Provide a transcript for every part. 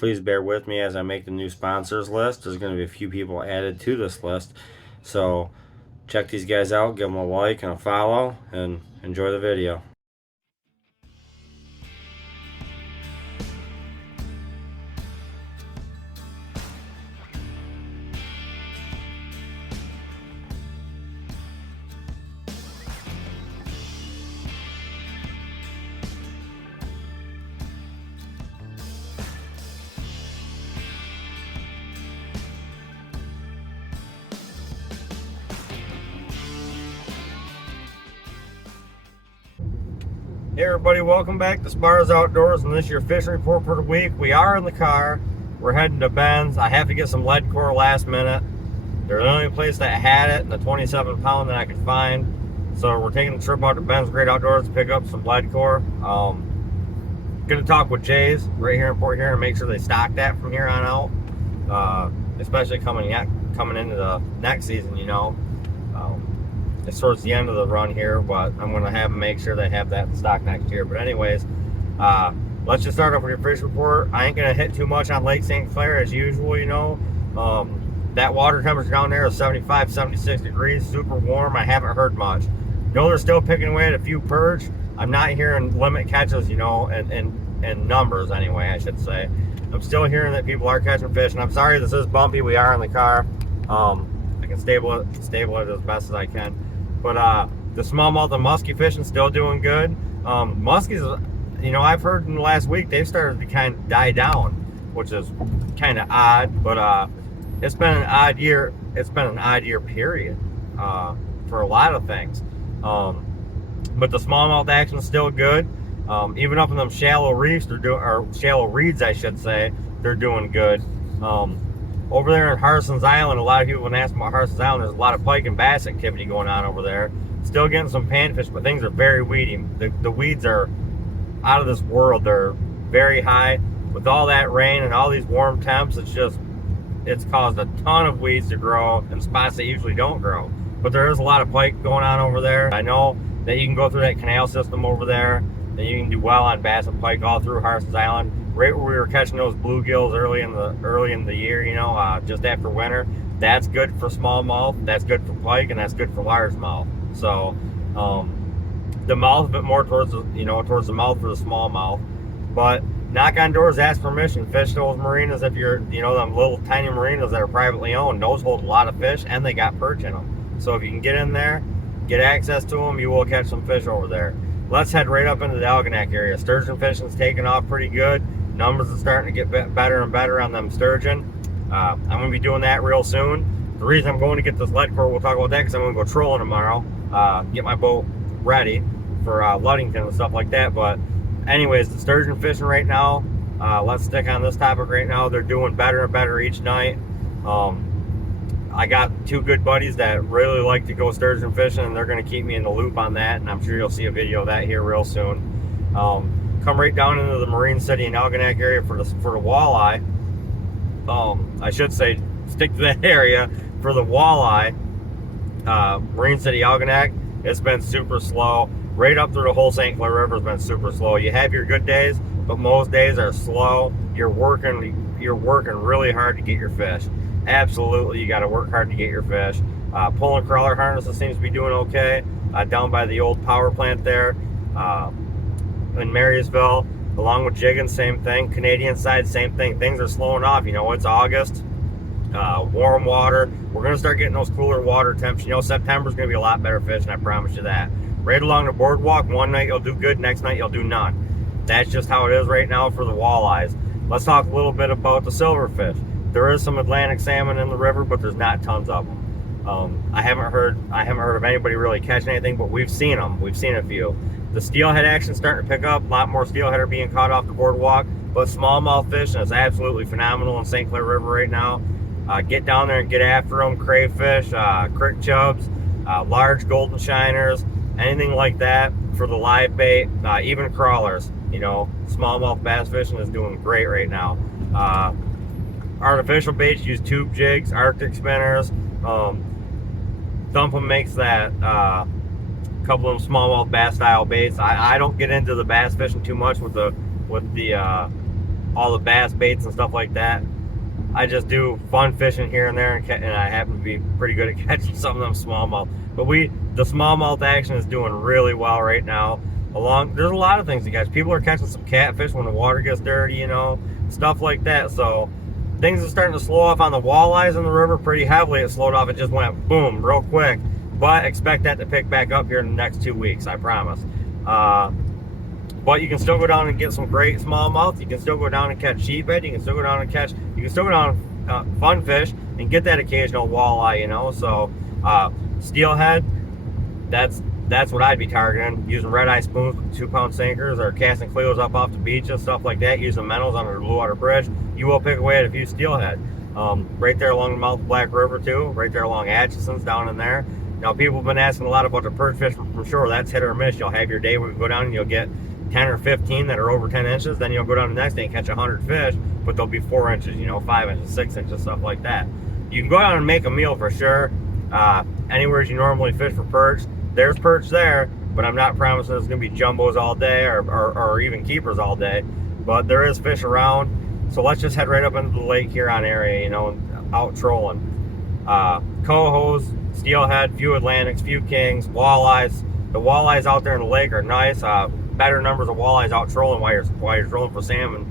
please bear with me as I make the new sponsors list. There's going to be a few people added to this list. So check these guys out, give them a like and a follow, and enjoy the video. Hey everybody, welcome back to Spars Outdoors, and this is your fishing report for the week. We are in the car. We're heading to Ben's. I have to get some lead core last minute. They're the only place that had it, and the 27 pound that I could find. So we're taking a trip out to Ben's Great Outdoors to pick up some lead core. Gonna talk with Jay's right here in Port Huron and make sure they stock that from here on out. Especially coming into the next season, you know. It's towards the end of the run here, but I'm going to have them make sure they have that in stock next year. But anyways, let's just start off with your fish report. I ain't going to hit too much on Lake St. Clair as usual, you know. That water temperature down there is 75, 76 degrees, super warm. I haven't heard much. No, they're still picking away at a few perch. I'm not hearing limit catches, you know, and numbers anyway, I should say. I'm still hearing that people are catching fish, and I'm sorry this is bumpy. We are in the car. I can stable it as best as I can. But the smallmouth and muskie fishing still doing good. Muskies, you know, I've heard in the last week they've started to kind of die down, which is kind of odd. But it's been an odd year. It's been an odd year period for a lot of things. But the smallmouth action is still good. Even up in them shallow reefs, or shallow reeds, I should say, they're doing good. Over there in Harson's Island, a lot of people have been asking about Harson's Island. There's a lot of pike and bass activity going on over there. Still getting some panfish, but things are very weedy. The weeds are out of this world. They're very high. With all that rain and all these warm temps, it's caused a ton of weeds to grow in spots that usually don't grow. But there is a lot of pike going on over there. I know that you can go through that canal system over there, that you can do well on bass and pike all through Harson's Island. Right where we were catching those bluegills early in the year, you know, just after winter. That's good for smallmouth, that's good for pike, and that's good for largemouth. So the mouth a bit more towards the mouth for the smallmouth. But knock on doors, ask permission. Fish those marinas if you're, you know, them little tiny marinas that are privately owned. Those hold a lot of fish, and they got perch in them. So if you can get in there, get access to them, you will catch some fish over there. Let's head right up into the Algonac area. Sturgeon fishing's taking off pretty good. Numbers are starting to get better and better on them sturgeon. I'm going to be doing that real soon. The reason I'm going to get this lead core, we'll talk about that, because I'm going to go trolling tomorrow. Get my boat ready for Ludington and stuff like that. But anyways, the sturgeon fishing right now, let's stick on this topic right now. They're doing better and better each night. I got two good buddies that really like to go sturgeon fishing, and they're going to keep me in the loop on that, and I'm sure you'll see a video of that here real soon. Come right down into the Marine City and Algonac area for the walleye. I should say stick to that area for the walleye. Marine City, Algonac, it's been super slow. Right up through the whole St. Clair River has been super slow. You have your good days, but most days are slow. You're working really hard to get your fish. Absolutely, you got to work hard to get your fish. Pulling crawler harnesses seems to be doing okay. Down by the old power plant there. In Marysville, along with jigging, same thing. Canadian side, same thing. Things are slowing off. You know, it's August, warm water. We're going to start getting those cooler water temps. You know, September's going to be a lot better fishing, I promise you that. Right along the boardwalk, one night you'll do good, next night you'll do none. That's just how it is right now for the walleyes. Let's talk a little bit about the silverfish. There is some Atlantic salmon in the river, but there's not tons of them. I haven't heard of anybody really catching anything, but we've seen them. We've seen a few. The steelhead action's starting to pick up. A lot more steelhead are being caught off the boardwalk. But smallmouth fishing is absolutely phenomenal in St. Clair River right now. Get down there and get after them. Crayfish, crick chubs, large golden shiners, anything like that for the live bait. Even crawlers. You know, smallmouth bass fishing is doing great right now. Artificial baits use tube jigs, Arctic spinners. Thumpum makes that couple of them smallmouth bass style baits. I don't get into the bass fishing too much with the all the bass baits and stuff like that. I just do fun fishing here and there, and I happen to be pretty good at catching some of them smallmouth. But the smallmouth action is doing really well right now. There's a lot of things to catch. People are catching some catfish when the water gets dirty, you know, stuff like that. So things are starting to slow off on the walleyes in the river pretty heavily. It slowed off. It just went boom real quick. But expect that to pick back up here in the next 2 weeks, I promise. But you can still go down and get some great smallmouth. You can still go down and catch sheephead. You can still go down and fun fish and get that occasional walleye, you know. So steelhead, that's what I'd be targeting, using red eye spoons with 2-pound sinkers, or casting Cleos up off the beach and stuff like that, using minnows under the Blue Water Bridge. You will pick away at a few steelhead. Right there along the mouth of Black River too, right there along Atchison's down in there. Now people have been asking a lot about the perch fish from shore. That's hit or miss. You'll have your day where you go down and you'll get 10 or 15 that are over 10 inches. Then you'll go down the next day and catch 100 fish, but they'll be 4 inches, you know, 5 inches, 6 inches, stuff like that. You can go down and make a meal for sure. Anywhere you normally fish for perch, there's perch there, but I'm not promising there's going to be jumbos all day or even keepers all day. But there is fish around. So let's just head right up into the Lake Huron area, you know, out trolling. Cohos, steelhead, few Atlantics, few kings, walleyes. The walleyes out there in the lake are nice. Better numbers of walleyes out trolling while you're trolling for salmon.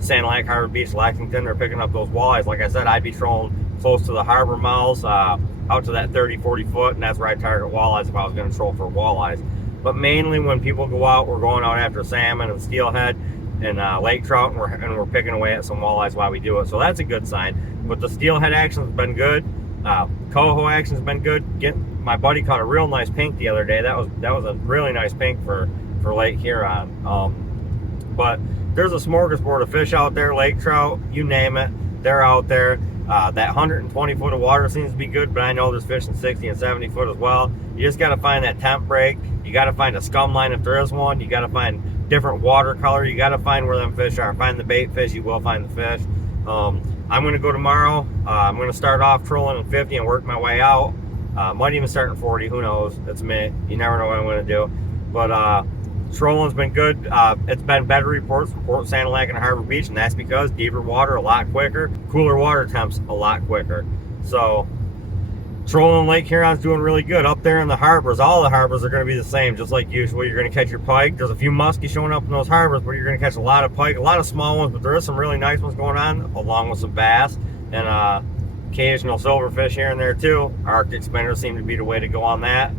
Sand Lake, Harbor Beach, Lexington, they're picking up those walleyes. Like I said, I'd be trolling close to the harbor mouths, out to that 30, 40 foot, and that's where I target walleyes if I was going to troll for walleyes. But mainly when people go out, we're going out after salmon and steelhead and lake trout, and we're picking away at some walleyes while we do it. So that's a good sign. But the steelhead action's been good. Coho action's been good. My buddy caught a real nice pink the other day. That was a really nice pink for Lake Huron. But there's a smorgasbord of fish out there, lake trout, you name it, they're out there. That 120 foot of water seems to be good, but I know there's fish in 60 and 70 foot as well. You just got to find that temp break. You got to find a scum line if there is one. You got to find different watercolor. You got to find where them fish are. Find the bait fish, you will find the fish. I'm going to go tomorrow. I'm going to start off trolling in 50 and work my way out. Might even start in 40, who knows? It's me. You never know what I'm going to do. But trolling's been good. It's been better reports from Port Sanilac and Harbor Beach, and that's because deeper water a lot quicker, cooler water temps a lot quicker. So trolling Lake Huron's doing really good. Up there in the harbors, all the harbors are going to be the same, just like usual. You're going to catch your pike. There's a few muskie showing up in those harbors, but you're going to catch a lot of pike, a lot of small ones, but there is some really nice ones going on, along with some bass and occasional silverfish here and there too. Arctic spinners seem to be the way to go on that.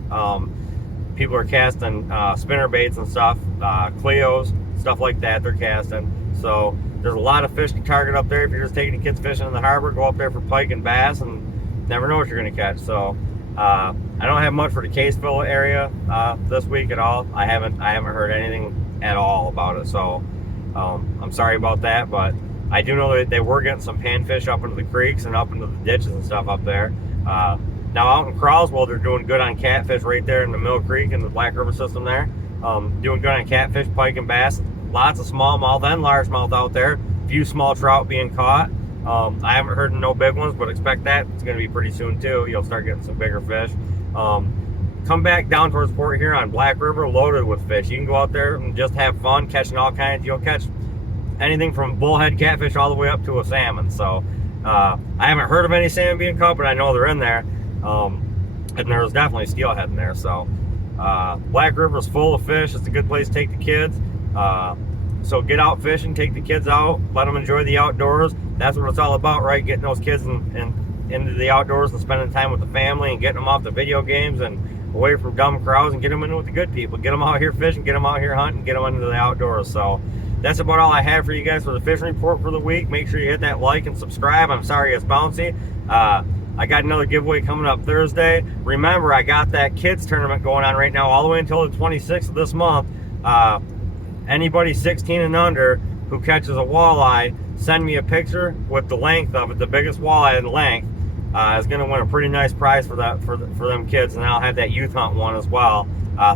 People are casting spinner baits and stuff, Cleos, stuff like that they're casting. So there's a lot of fish to target up there. If you're just taking the kids fishing in the harbor, go up there for pike and bass and never know what you're going to catch. So I don't have much for the Caseville area this week at all. I haven't heard anything at all about it. So I'm sorry about that, but I do know that they were getting some panfish up into the creeks and up into the ditches and stuff up there. Now out in Croswell, they're doing good on catfish right there in the Mill Creek and the Black River system there. Doing good on catfish, pike, and bass. Lots of smallmouth and largemouth out there. Few small trout being caught. I haven't heard of no big ones, but expect that. It's going to be pretty soon too. You'll start getting some bigger fish. Come back down towards Port Huron, Black River, loaded with fish. You can go out there and just have fun catching all kinds. You'll catch anything from bullhead catfish all the way up to a salmon. So I haven't heard of any salmon being caught, but I know they're in there. And there's definitely steelhead in there. So Black River's full of fish. It's a good place to take the kids. So get out fishing, take the kids out, let them enjoy the outdoors. That's what it's all about, right? Getting those kids into the outdoors and spending time with the family and getting them off the video games and away from dumb crowds and get them in with the good people. Get them out here fishing, get them out here hunting, get them into the outdoors. So that's about all I have for you guys for the fishing report for the week. Make sure you hit that like and subscribe. I'm sorry it's bouncy. I got another giveaway coming up Thursday. Remember, I got that kids tournament going on right now all the way until the 26th of this month. Anybody 16 and under who catches a walleye, send me a picture with the length of it. The biggest walleye in length is going to win a pretty nice prize for them kids, and I'll have that youth hunt one as well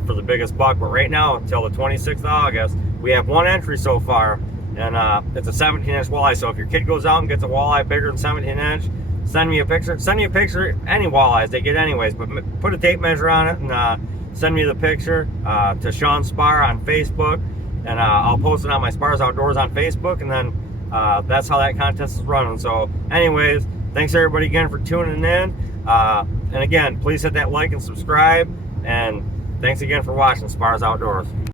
for the biggest buck. But right now, until the 26th of August, we have one entry so far, and it's a 17-inch walleye. So if your kid goes out and gets a walleye bigger than 17-inch, send me a picture. Send me a picture. Any walleyes they get anyways, but put a tape measure on it and send me the picture to Sean Spar on Facebook. and I'll post it on my Spars Outdoors on Facebook, and then that's how that contest is running. So anyways, thanks everybody again for tuning in, and again, please hit that like and subscribe, and thanks again for watching Spars Outdoors.